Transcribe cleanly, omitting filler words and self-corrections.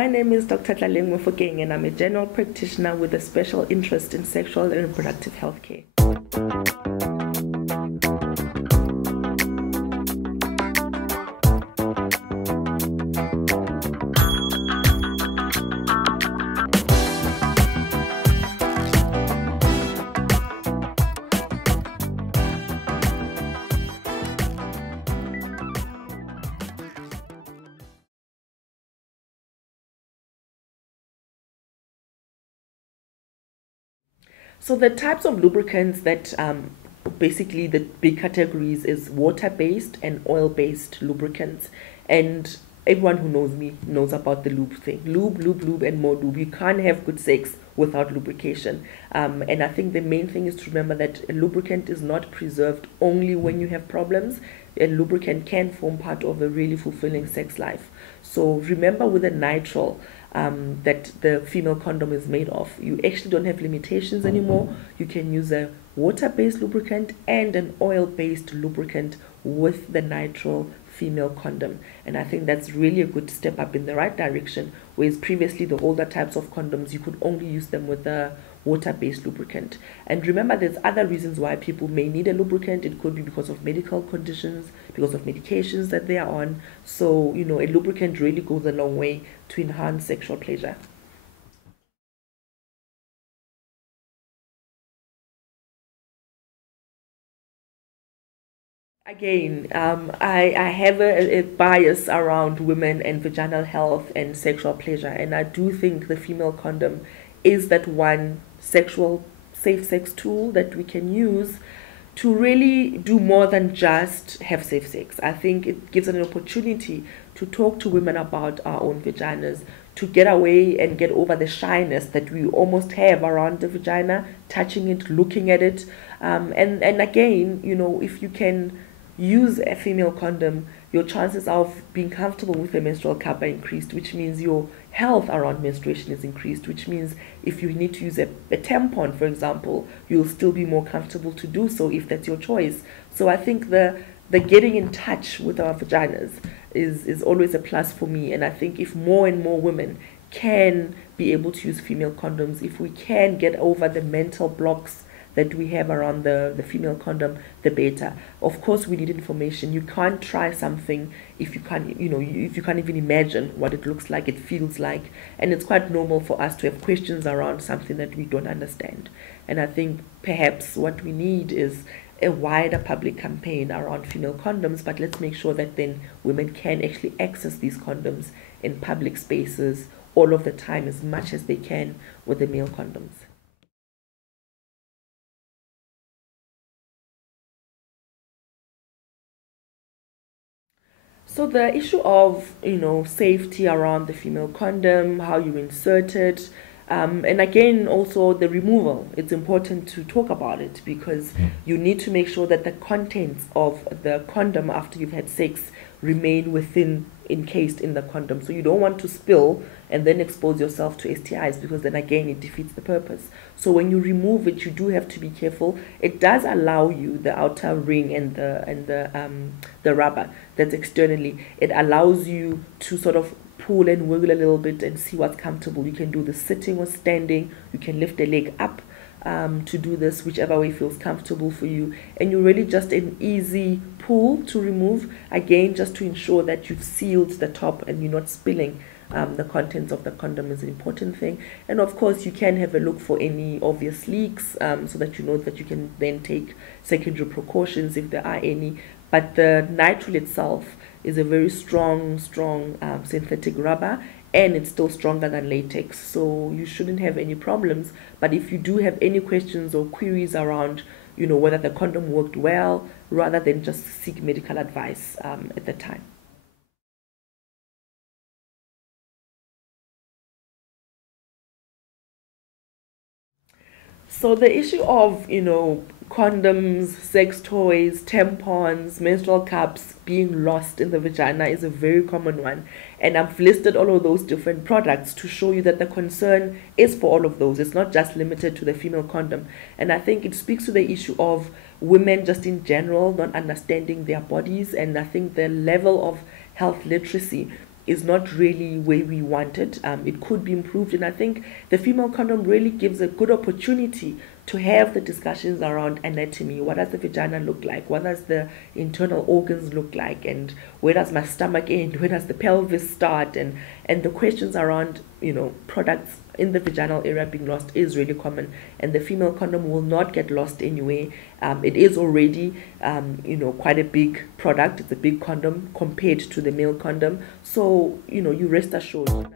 My name is Dr. Tlaleng Mofokeng, and I'm a general practitioner with a special interest in sexual and reproductive health care. So the types of lubricants that basically the big categories is water-based and oil-based lubricants. And everyone who knows me knows about the lube thing. Lube, and more lube. You can't have good sex without lubrication. And I think the main thing is to remember that a lubricant is not preserved only when you have problems. A lubricant can form part of a really fulfilling sex life. So remember with a nitrile, that the female condom is made of, you actually don't have limitations anymore. You can use a water-based lubricant and an oil-based lubricant with the nitrile female condom, and I think that's really a good step up in the right direction, whereas previously the older types of condoms, you could only use them with a water-based lubricant. And remember, there's other reasons why people may need a lubricant. It could be because of medical conditions, because of medications that they are on. So, you know, a lubricant really goes a long way to enhance sexual pleasure. Again, I have a bias around women and vaginal health and sexual pleasure, and I do think the female condom is that one sexual safe sex tool that we can use to really do more than just have safe sex. I think it gives an opportunity to talk to women about our own vaginas, to get away and get over the shyness that we almost have around the vagina, touching it, looking at it. And again, you know, if you can use a female condom, your chances of being comfortable with a menstrual cup are increased, which means your health around menstruation is increased, which means if you need to use a tampon, for example, you'll still be more comfortable to do so if that's your choice. So I think the getting in touch with our vaginas is always a plus for me, and I think if more and more women can be able to use female condoms, if we can get over the mental blocks that we have around the female condom, the better. Of course, we need information. You can't try something if you can't, if you can't even imagine what it looks like, it feels like. And it's quite normal for us to have questions around something that we don't understand. And I think perhaps what we need is a wider public campaign around female condoms, but let's make sure that then women can actually access these condoms in public spaces all of the time as much as they can with the male condoms. So the issue of, safety around the female condom, how you insert it, and again, also the removal. It's important to talk about it because you need to make sure that the contents of the condom after you've had sex remain encased in the condom. So you don't want to spill and then expose yourself to STIs, because then again it defeats the purpose. So when you remove it, you do have to be careful. It does allow you the outer ring and the rubber that's externally. It allows you to sort of pull and wiggle a little bit and see what's comfortable. You can do this sitting or standing. You can lift a leg up to do this, whichever way feels comfortable for you. And you're really just an easy pull to remove, again, just to ensure that you've sealed the top and you're not spilling the contents of the condom is an important thing. And of course, you can have a look for any obvious leaks so that you know that you can then take secondary precautions if there are any. But the nitrile itself is a very strong synthetic rubber, and it's still stronger than latex, so you shouldn't have any problems. But if you do have any questions or queries around, whether the condom worked well, rather than just seek medical advice at the time. So the issue of, condoms, sex toys, tampons, menstrual cups being lost in the vagina is a very common one. And I've listed all of those different products to show you that the concern is for all of those. It's not just limited to the female condom. And I think it speaks to the issue of women just in general not understanding their bodies. And I think the level of health literacy is not really where we want it. It could be improved, and I think the female condom really gives a good opportunity to have the discussions around anatomy. What does the vagina look like? What does the internal organs look like? And where does my stomach end? Where does the pelvis start? And the questions around, products in the vaginal area being lost is really common, and the female condom will not get lost anyway. It is already, quite a big product. It's a big condom compared to the male condom. So, you rest assured.